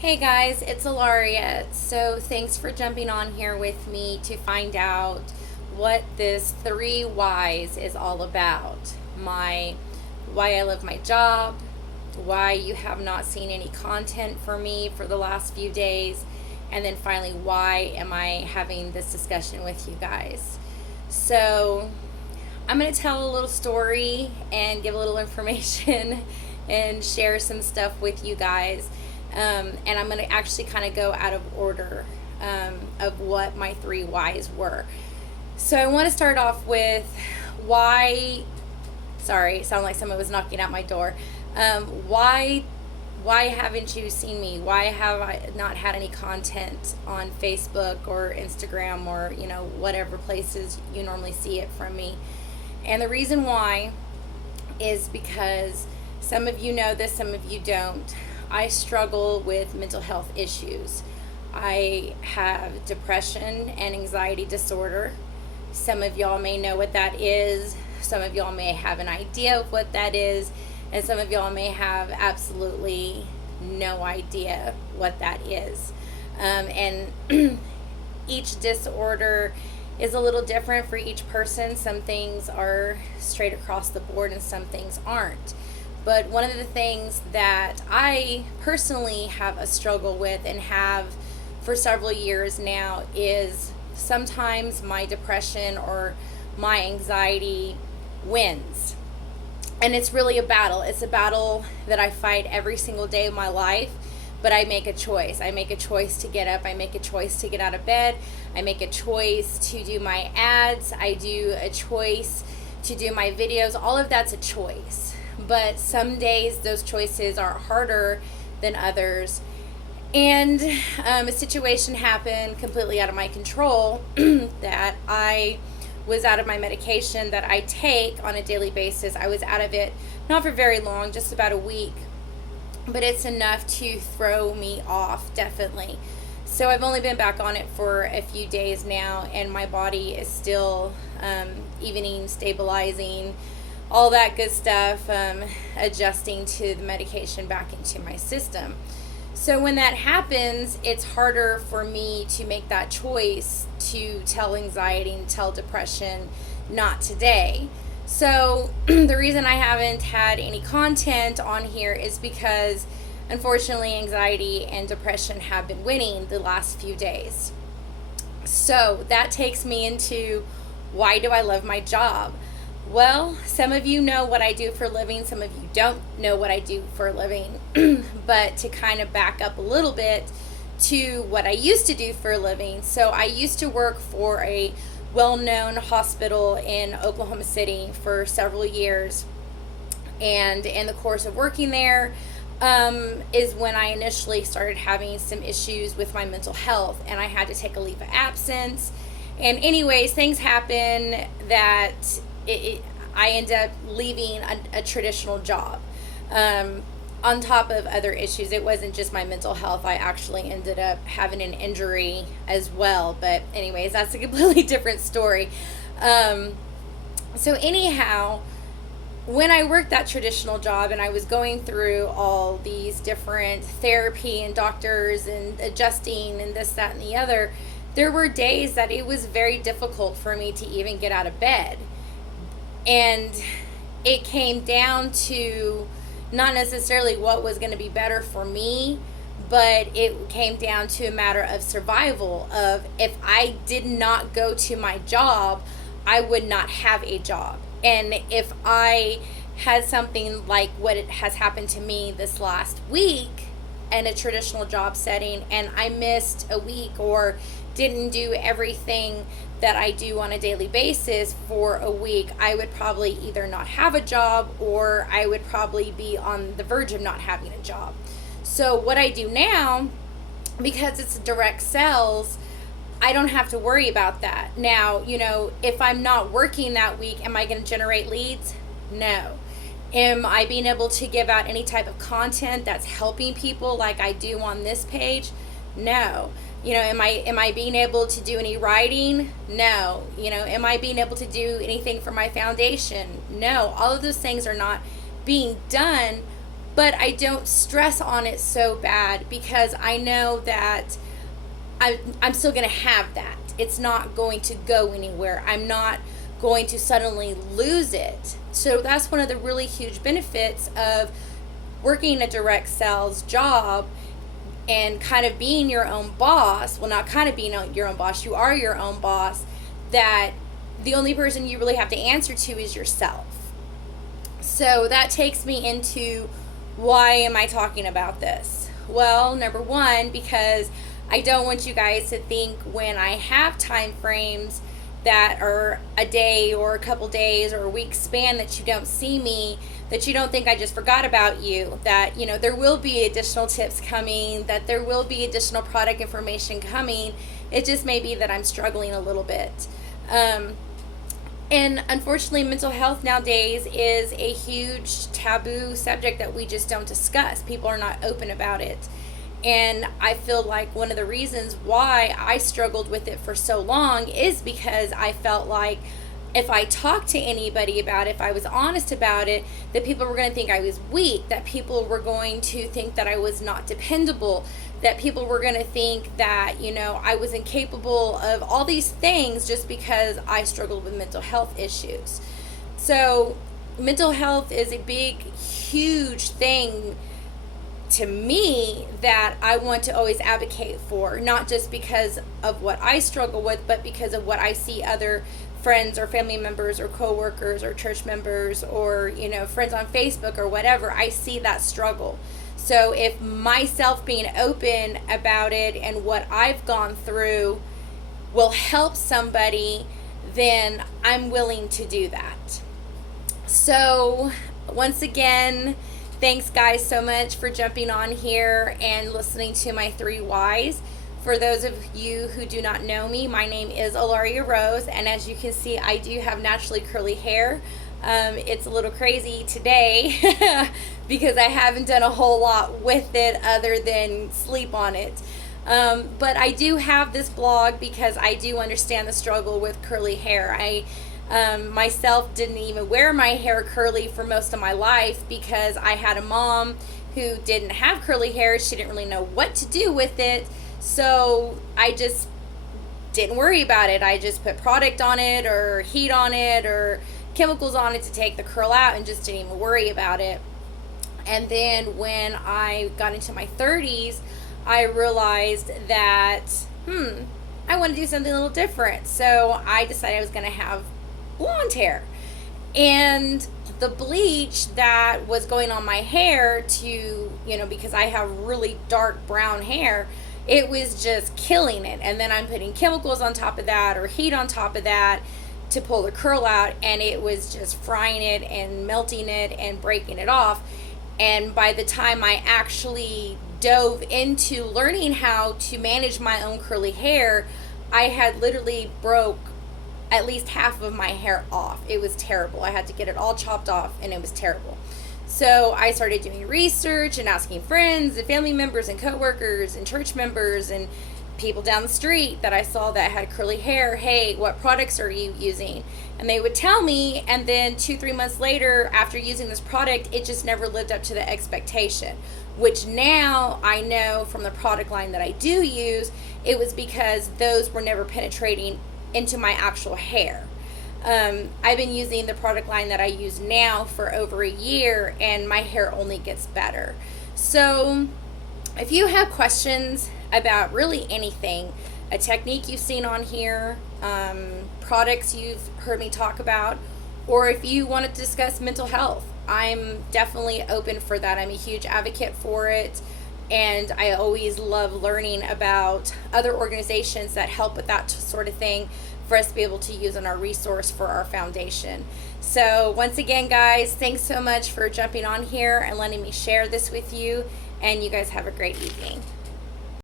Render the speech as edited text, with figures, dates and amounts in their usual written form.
Hey guys, it's Ilaria. So thanks for jumping on here with me to find out what this three whys is all about. My why I love my job, why you have not seen any content for me for the last few days, and then finally why am I having this discussion with you guys. So I'm going to tell a little story and give a little information and share some stuff with you guys. And I'm going to actually kind of go out of order of what my three whys were. So I want to start off with why. Sorry, it sounded like someone was knocking at my door. Why? Why haven't you seen me? Why have I not had any content on Facebook or Instagram or whatever places you normally see it from me? And the reason why is because some of you know this, some of you don't. I struggle with mental health issues. I have depression and anxiety disorder. Some of y'all may know what that is. Some of y'all may have an idea of what that is. And some of y'all may have absolutely no idea what that is. And each disorder is a little different for each person. Some things are straight across the board and some things aren't. But one of the things that I personally have a struggle with and have for several years now is sometimes my depression or my anxiety wins. And it's really a battle. It's a battle that I fight every single day of my life, but I make a choice. I make a choice to get up. I make a choice to get out of bed. I make a choice to do my ads. I do a choice to do my videos. All of that's a choice. But some days those choices are harder than others. And a situation happened completely out of my control that I was out of my medication that I take on a daily basis. I was out of it not for very long, just about a week, but it's enough to throw me off, definitely. So I've only been back on it for a few days now, and my body is still evening, stabilizing, all that good stuff, adjusting to the medication back into my system. So when that happens, it's harder for me to make that choice to tell anxiety and tell depression, not today. So the reason I haven't had any content on here is because unfortunately anxiety and depression have been winning the last few days. So that takes me into why do I love my job? Well, some of you know what I do for a living, some of you don't know what I do for a living. But to kind of back up a little bit to what I used to do for a living. So I used to work for a well-known hospital in Oklahoma City for several years. And in the course of working there, is when I initially started having some issues with my mental health, and I had to take a leave of absence. And anyways, things happen that I end up leaving a traditional job. On top of other issues, it wasn't just my mental health. I actually ended up having an injury as well. But anyways, that's a completely different story. So anyhow, when I worked that traditional job and I was going through all these different therapy and doctors and adjusting and this, that, and the other, there were days that it was very difficult for me to even get out of bed. And it came down to not necessarily what was going to be better for me, but it came down to a matter of survival. Of if I did not go to my job, I would not have a job. And if I had something like what it has happened to me this last week in a traditional job setting, and I missed a week or didn't do everything that I do on a daily basis for a week, I would probably either not have a job or I would probably be on the verge of not having a job. So what I do now, because it's direct sales, I don't have to worry about that. Now, if I'm not working that week, am I going to generate leads? No. Am I being able to give out any type of content that's helping people like I do on this page? No. Am I being able to do any writing? No. Am I being able to do anything for my foundation? No. All of those things are not being done but I don't stress on it so bad because I know that I'm still going to have that. It's not going to go anywhere. I'm not going to suddenly lose it. So that's one of the really huge benefits of working a direct sales job and kind of being your own boss. Well, not kind of being your own boss, you are your own boss, that the only person you really have to answer to is yourself. So that takes me into, why am I talking about this? Well, number one, because I don't want you guys to think when I have time frames that are a day or a couple days or a week span that you don't see me, that you don't think I just forgot about you, that, you know, there will be additional tips coming, that there will be additional product information coming. It just may be that I'm struggling a little bit. And unfortunately, mental health nowadays is a huge taboo subject that we just don't discuss. People are not open about it. And I feel like one of the reasons why I struggled with it for so long is because I felt like if I talked to anybody about it, if I was honest about it, that people were going to think I was weak, that people were going to think that I was not dependable, that people were going to think that, you know, I was incapable of all these things just because I struggled with mental health issues. So mental health is a big, huge thing to me that I want to always advocate for, not just because of what I struggle with, but because of what I see other friends or family members or coworkers or church members or, you know, friends on Facebook or whatever. I see that struggle. So if myself being open about it and what I've gone through will help somebody, then I'm willing to do that. So once again, thanks guys so much for jumping on here and listening to my 3 whys. For those of you who do not know me, my name is Ilaria Rose, and as you can see, I do have naturally curly hair. It's a little crazy today because I haven't done a whole lot with it other than sleep on it. But I do have this blog because I do understand the struggle with curly hair. I myself didn't even wear my hair curly for most of my life because I had a mom who didn't have curly hair. She didn't really know what to do with it. So I just didn't worry about it. I just put product on it or heat on it or chemicals on it to take the curl out and just didn't even worry about it. And then when I got into my 30s, I realized that, I want to do something a little different. So I decided I was going to have blonde hair. And the bleach that was going on my hair to, you know, because I have really dark brown hair, it was just killing it. And then I'm putting chemicals on top of that or heat on top of that to pull the curl out, and it was just frying it and melting it and breaking it off. And by the time I actually dove into learning how to manage my own curly hair, I had literally broke at least half of my hair off. It was terrible. I had to get it all chopped off, and it was terrible. So I started doing research and asking friends and family members and coworkers and church members and people down the street that I saw that had curly hair, hey, what products are you using? And they would tell me, and then 2-3 months later, after using this product, it just never lived up to the expectation, which now I know from the product line that I do use, it was because those were never penetrating into my actual hair. I've been using the product line that I use now for over a year, and my hair only gets better. So if you have questions about really anything, a technique you've seen on here, products you've heard me talk about, or if you want to discuss mental health, I'm definitely open for that. I'm a huge advocate for it, and I always love learning about other organizations that help with that sort of thing for us to be able to use in our resource for our foundation. So once again, guys, thanks so much for jumping on here and letting me share this with you, and you guys have a great evening.